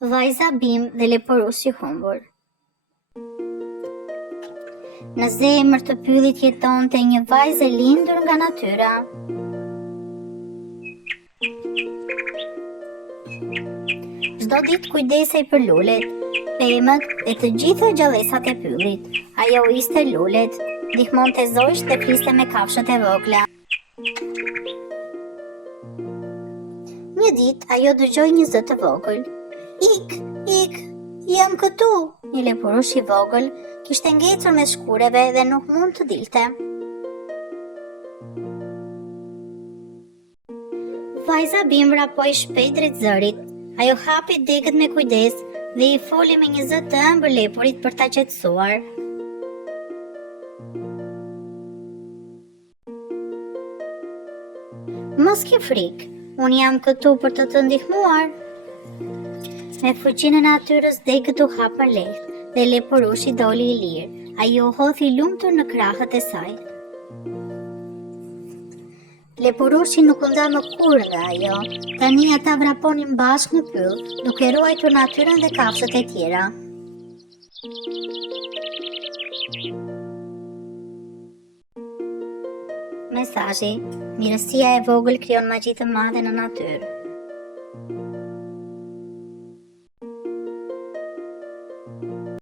Vajza Bim dhe leporusi i humbur. Në zemër të pyllit jetonte një vajzë e lindur nga natyra. Çdo ditë kujdesej për lulet, pemët dhe të gjitha gjallësat e pyllit. Ajo ishte lulet, ndihmonte zojsh dhe fliste me kafshët e vogla. Një ditë ajo dëgjoi një zë të vogël. Ik, jam këtu. Një leporush i vogël kishte ngecur mes shkureve dhe nuk mund të dilte. Vajza Bim vrapoi shpejt drejt zërit. Ajo hapi degët me kujdes dhe i foli me një zë të ëmbël lepurit për ta qetësuar. Mos ke frikë, unë jam këtu për të ndihmuar. Me fuqinë e natyrës degët u hapën lehtë dhe leporushi doli i lirë. Ajo hodhi lumtur në krahët e saj. Leporushi nuk u nda më kurrë nga ajo. Tani ata vraponin bashkë në pyll, duke ruajtur natyrën dhe kafshët e tjera. Mesazhi: mirësia e vogël krijon magji të madhe në natyrë.